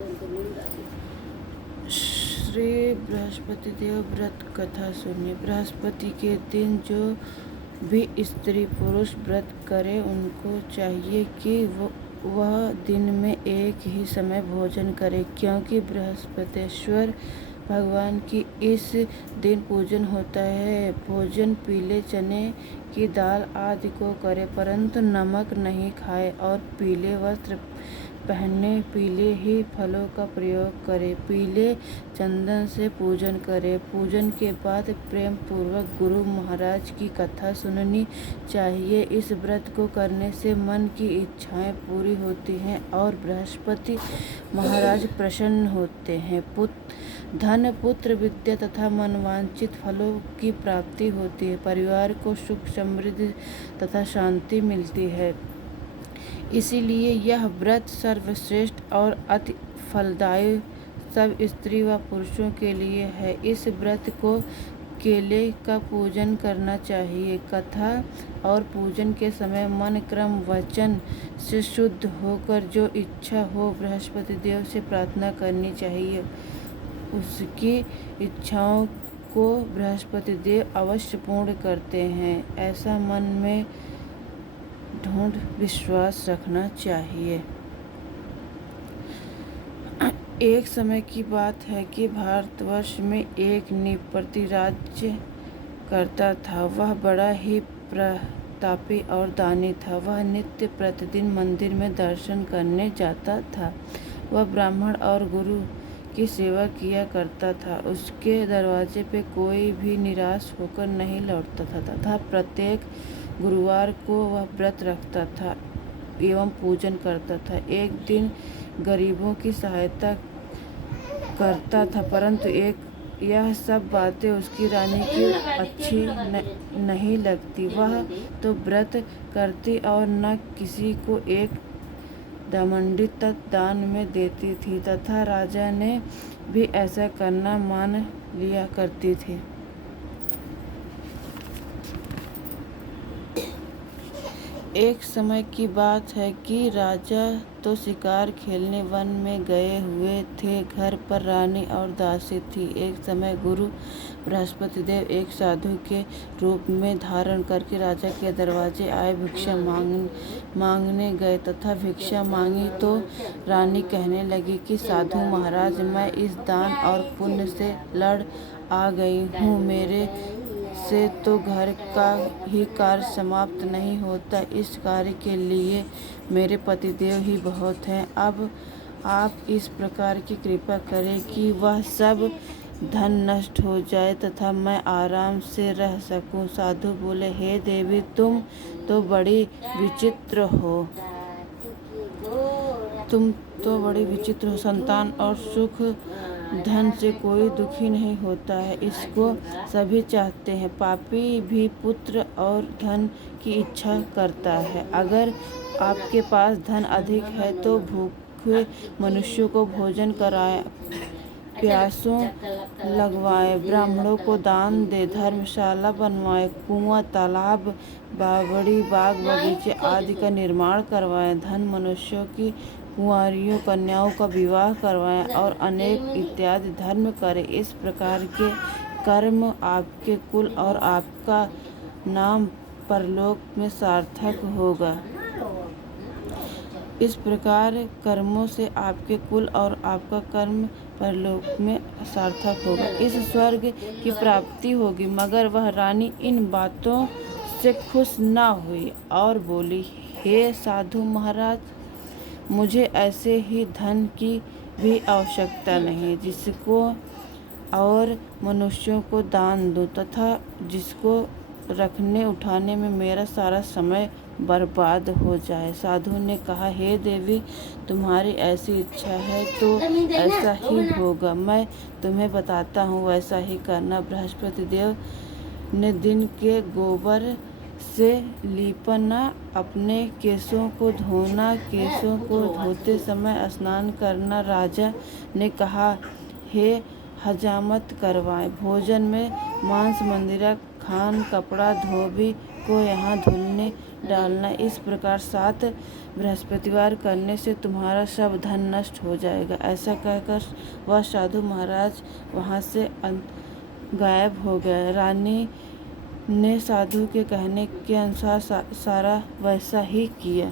श्री बृहस्पति देव व्रत कथा सुनिए। बृहस्पति के दिन जो भी स्त्री पुरुष व्रत करे उनको चाहिए कि वह दिन में एक ही समय भोजन करे, क्योंकि बृहस्पतिश्वर भगवान की इस दिन पूजन होता है। भोजन पीले चने की दाल आदि को करे, परंतु नमक नहीं खाए और पीले वस्त्र पहने, पीले ही फलों का प्रयोग करे, पीले चंदन से पूजन करे। पूजन के बाद प्रेम पूर्वक गुरु महाराज की कथा सुननी चाहिए। इस व्रत को करने से मन की इच्छाएं पूरी होती हैं और बृहस्पति महाराज प्रसन्न होते हैं। धन, पुत्र, विद्या तथा मनवांछित फलों की प्राप्ति होती है। परिवार को सुख, समृद्धि तथा शांति मिलती है। इसीलिए यह व्रत सर्वश्रेष्ठ और अति फलदायी सब स्त्री व पुरुषों के लिए है। इस व्रत को केले का पूजन करना चाहिए। कथा और पूजन के समय मन, क्रम, वचन से शुद्ध होकर जो इच्छा हो बृहस्पति देव से प्रार्थना करनी चाहिए। उसकी इच्छाओं को बृहस्पति देव अवश्य पूर्ण करते हैं, ऐसा मन में दृढ़ विश्वास रखना चाहिए। एक समय की बात है कि भारतवर्ष में एक नृपति राज्य करता था। वह बड़ा ही प्रतापी और दानी था। वह नित्य प्रतिदिन मंदिर में दर्शन करने जाता था। वह ब्राह्मण और गुरु की सेवा किया करता था। उसके दरवाजे पे कोई भी निराश होकर नहीं लौटता था तथा प्रत्येक गुरुवार को वह व्रत रखता था एवं पूजन करता था। एक दिन गरीबों की सहायता करता था, परंतु यह सब बातें उसकी रानी की अच्छी नहीं लगती। वह तो व्रत करती और न किसी को एक दमंडी तक दान में देती थी तथा राजा ने भी ऐसा करना मान लिया करती थी। एक समय की बात है कि राजा तो शिकार खेलने वन में गए हुए थे। घर पर रानी और दासी थी। एक समय गुरु बृहस्पति देव एक साधु के रूप में धारण करके राजा के दरवाजे आए, भिक्षा मांगने गए तथा भिक्षा मांगी तो रानी कहने लगी कि साधु महाराज, मैं इस दान और पुण्य से लड़ आ गई हूँ। मेरे से तो घर का ही कार्य समाप्त नहीं होता। इस कार्य के लिए मेरे पतिदेव ही बहुत हैं। अब आप इस प्रकार की कृपा करें कि वह सब धन नष्ट हो जाए तथा मैं आराम से रह सकूं। साधु बोले, हे देवी, तुम तो बड़ी विचित्र हो। संतान और सुख धन से कोई दुखी नहीं होता है, इसको सभी चाहते हैं। पापी भी पुत्र और धन की इच्छा करता है। अगर आपके पास धन अधिक है तो भूखे मनुष्यों को भोजन कराएं, प्यासों लगवाएं, ब्राह्मणों को दान दे, धर्मशाला बनवाएं, कुआं, तालाब, बावड़ी, बाग बगीचे आदि का निर्माण करवाएं, धन मनुष्यों की कुंवारियों कन्याओं का विवाह करवाएं और अनेक इत्यादि धर्म करें। इस प्रकार के कर्म आपके कुल और आपका नाम परलोक में सार्थक होगा। इस प्रकार कर्मों से आपके कुल और आपका कर्म परलोक में सार्थक होगा। इस स्वर्ग की प्राप्ति होगी। मगर वह रानी इन बातों से खुश न हुई और बोली, हे साधु महाराज, मुझे ऐसे ही धन की भी आवश्यकता नहीं जिसको और मनुष्यों को दान दूं तथा जिसको रखने उठाने में मेरा सारा समय बर्बाद हो जाए। साधु ने कहा, हे देवी, तुम्हारी ऐसी इच्छा है तो ऐसा ही होगा। मैं तुम्हें बताता हूँ, वैसा ही करना। बृहस्पति देव ने दिन के गोबर से लीपना, अपने केसों को धोना, केसों को धोते समय स्नान करना। राजा ने कहा, हे हजामत करवाएं, भोजन में मांस मंदिरा खान कपड़ा धोबी को यहाँ धुलने डालना। इस प्रकार 7 बृहस्पतिवार करने से तुम्हारा सब धन नष्ट हो जाएगा। ऐसा कहकर वह साधु महाराज वहाँ से गायब हो गया। रानी ने साधु के कहने के अनुसार सारा वैसा ही किया।